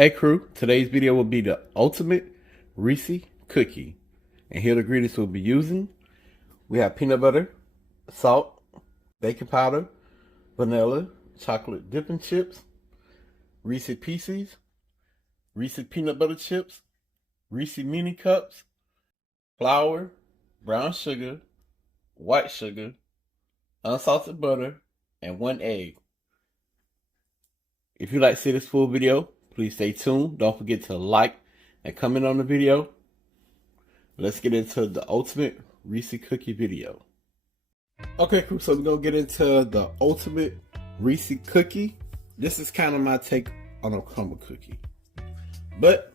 Hey crew, today's video will be the ultimate Reese cookie. And here the ingredients we'll be using. We have peanut butter, salt, baking powder, vanilla, chocolate dipping chips, Reese Pieces, Reese peanut butter chips, Reese mini cups, flour, brown sugar, white sugar, unsalted butter, and 1 egg. If you'd like to see this full video, please stay tuned. Don't forget to like and comment on the video. Let's get into the ultimate Reese cookie video. Okay, cool. So we're going to get into the ultimate Reese cookie. This is kind of my take on a crumble cookie. But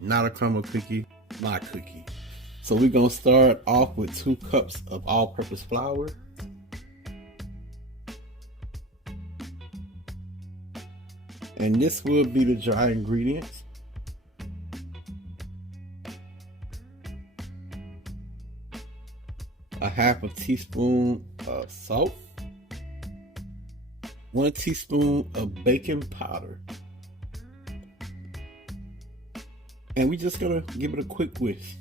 not a crumble cookie, my cookie. So we're going to start off with 2 cups of all-purpose flour. And this will be the dry ingredients. A half a teaspoon of salt. 1 teaspoon of baking powder. And we're just gonna give it a quick whisk.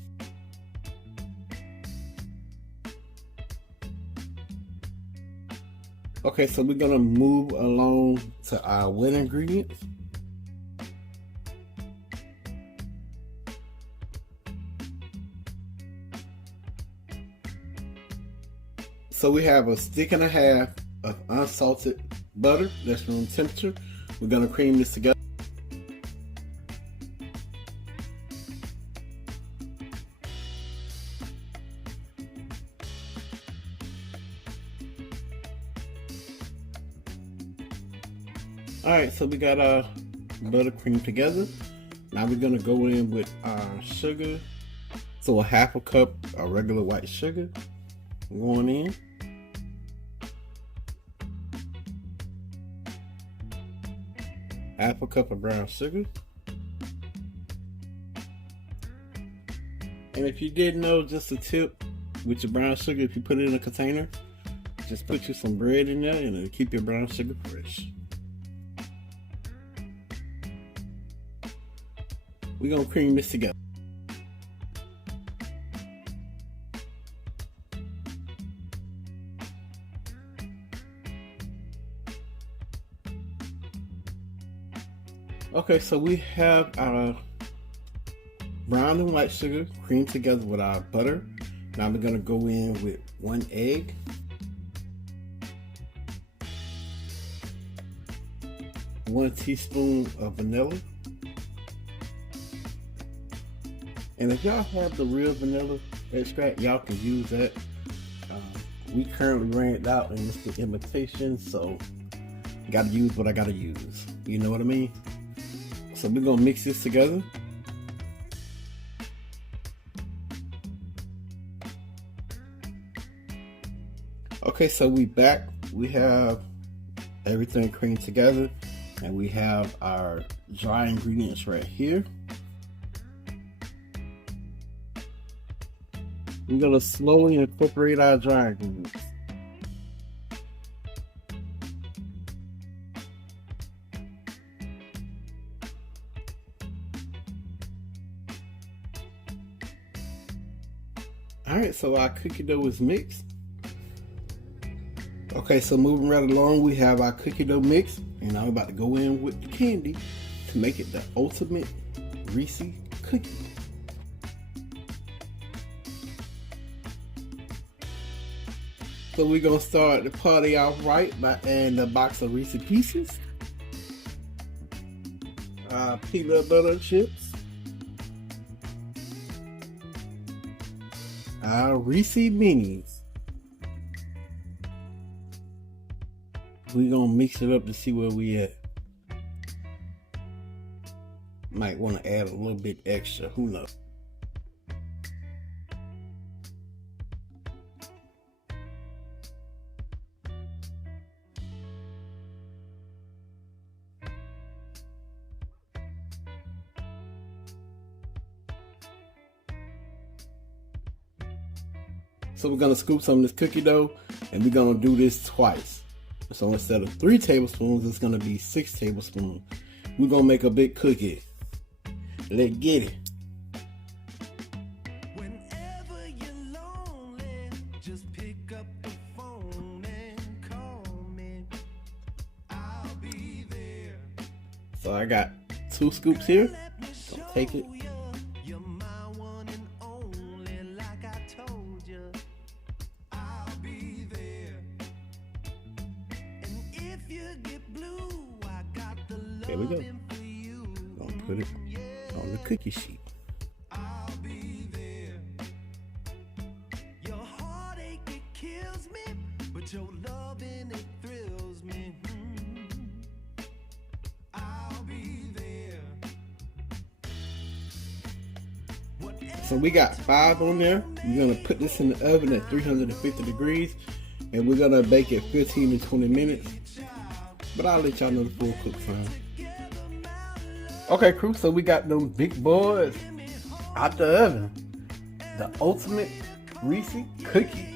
Okay, so we're gonna move along to our wet ingredients. So we have a stick and a half of unsalted butter that's room temperature. We're gonna cream this together. Alright, so we got our butter cream together. Now we're gonna go in with our sugar. So a half a cup of regular white sugar going in. Half a cup of brown sugar. And if you didn't know, just a tip with your brown sugar, if you put it in a container, just put you some bread in there and it'll keep your brown sugar fresh. We're gonna cream this together. Okay, so we have our brown and white sugar creamed together with our butter. Now we're gonna go in with 1 egg. One teaspoon of vanilla. And if y'all have the real vanilla extract, y'all can use that. We currently ran it out and it's the imitation, so gotta use what I gotta use. You know what I mean? So we're gonna mix this together. Okay, so we back. We have everything creamed together and we have our dry ingredients right here. We're gonna slowly incorporate our dry ingredients. Alright, so our cookie dough is mixed. Okay, so moving right along, we have our cookie dough mix, and now we're about to go in with the candy to make it the ultimate Reese cookie. So we're gonna start the party off right by adding a box of Reese Pieces, peanut butter chips, our Reese minis. We're gonna mix it up to see where we at. Might want to add a little bit extra, who knows. So we're gonna scoop some of this cookie dough and we're gonna do this twice. So instead of 3 tablespoons, it's gonna be 6 tablespoons. We're gonna make a big cookie. Let's get it. Whenever you're lonely, just pick up the phone and call me. I'll be there. So I got 2 scoops here. Gonna take it. You're my one and only, like I told you. I'll be there. And if you get blue, I got the There we go. loving for you. Gonna put it on the cookie sheet. I'll be there. Your heartache, it kills me, but your loving, it thrills me. I'll be there. So we got 5 on there. We're gonna put this in the oven at 350 degrees, and we're gonna bake it 15 to 20 minutes. But I'll let y'all know the full cook time. Okay, crew. So we got them big boys out the oven. The ultimate Reese cookie.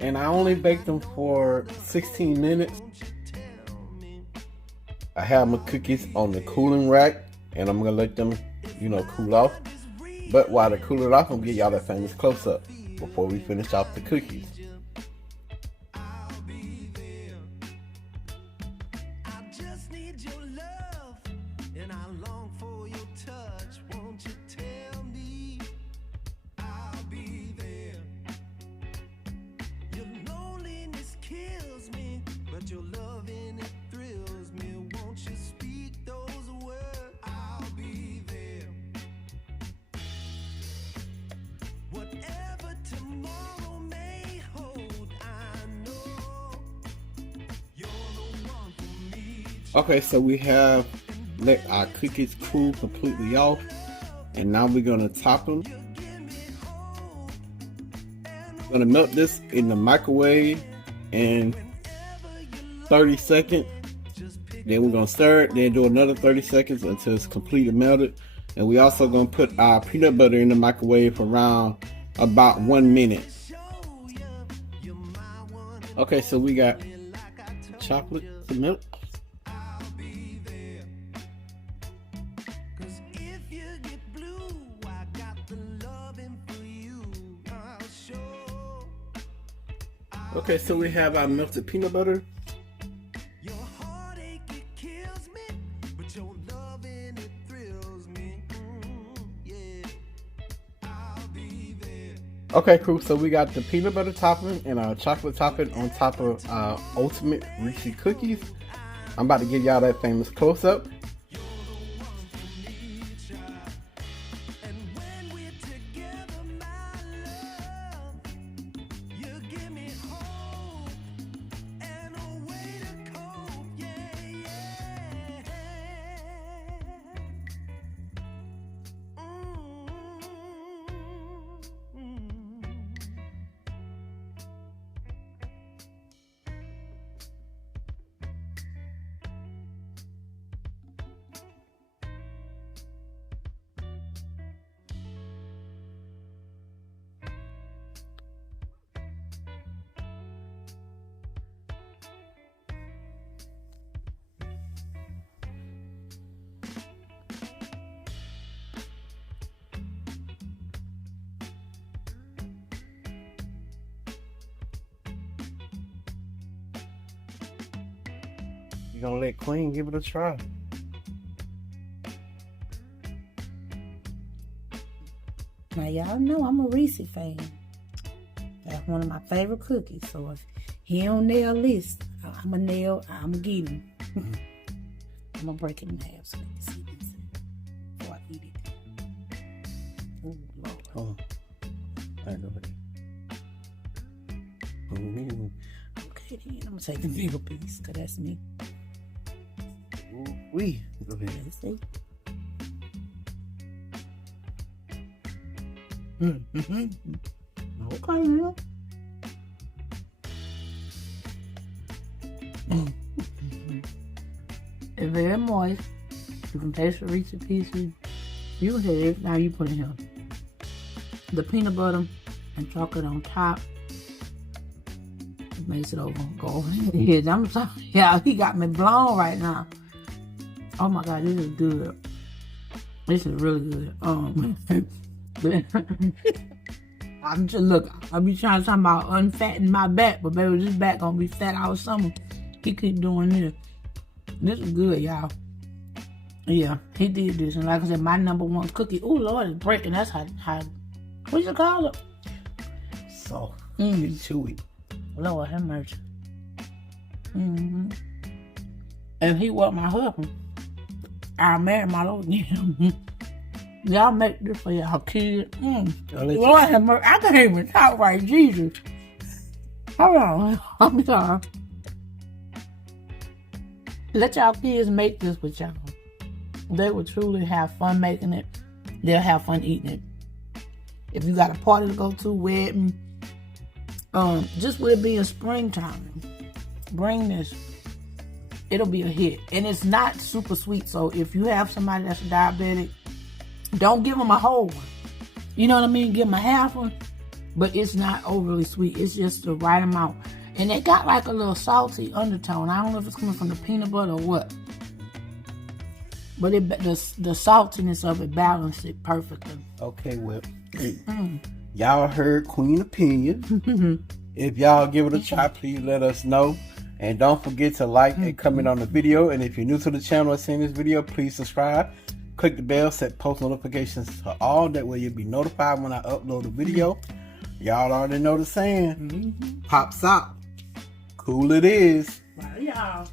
And I only baked them for 16 minutes. I have my cookies on the cooling rack, and I'm gonna let them, cool off. But while they cool it off, I'm gonna give y'all that famous close up before we finish off the cookies. Your loving, it thrills me. Won't you speak those words? I'll be there. Whatever tomorrow may hold, I know you're the one for me. Okay, so we have let our cookies cool completely off, and now we're gonna top them. I'm gonna melt this in the microwave in 30 seconds. Then we're gonna stir it, then do another 30 seconds until it's completely melted. And we also gonna put our peanut butter in the microwave for around about 1 minute. Okay, so we got chocolate to melt. Okay, so we have our melted peanut butter. Okay, crew, so we got the peanut butter topping and our chocolate topping on top of our ultimate Reese cookies. I'm about to give y'all that famous close-up. You're gonna let Queen give it a try. Now y'all know I'm a Reese fan. That's one of my favorite cookies. So if he don't nail this, I'm getting him. I'm gonna break it in half so you can see this before I eat it. Oh Lord. Oh, I know it. Mm-hmm. Okay then, I'm gonna take the bigger piece, cause that's me. Wee. Go ahead. Let's see. Okay, now. It's very moist. You can taste the Reese pieces. You had it, now you put it in. the peanut butter and chocolate on top. It makes it over. Go ahead. I'm sorry. Yeah, he got me blown right now. Oh my God, this is good. This is really good. I'm just look. I be trying to talk about unfatting my back, but baby, this back gonna be fat all summer. He keep doing this. This is good, y'all. Yeah, he did this, and like I said, my number one cookie. Oh Lord, it's breaking. That's how what you call it? So it's chewy. Lord have mercy. And he was my husband. I married my Lord again. Y'all make this for y'all kids. Lord have mercy. I can't even talk right, Jesus. Hold on. I'm sorry. Let y'all kids make this with y'all. They will truly have fun making it. They'll have fun eating it. If you got a party to go to, wedding, just with it being springtime, bring this. It'll be a hit. And it's not super sweet, so if you have somebody that's diabetic, don't give them a whole one. You know what I mean? Give them a half one, but it's not overly sweet. It's just the right amount. And it got like a little salty undertone. I don't know if it's coming from the peanut butter or what. But the saltiness of it balanced it perfectly. Okay, well, y'all heard Queen opinion. If y'all give it a try, please let us know. And don't forget to like and comment on the video. And if you're new to the channel or seeing this video, please subscribe. Click the bell, set post notifications to all. That way you'll be notified when I upload a video. Y'all already know the saying. Pops out. Cool it is. Bye, y'all.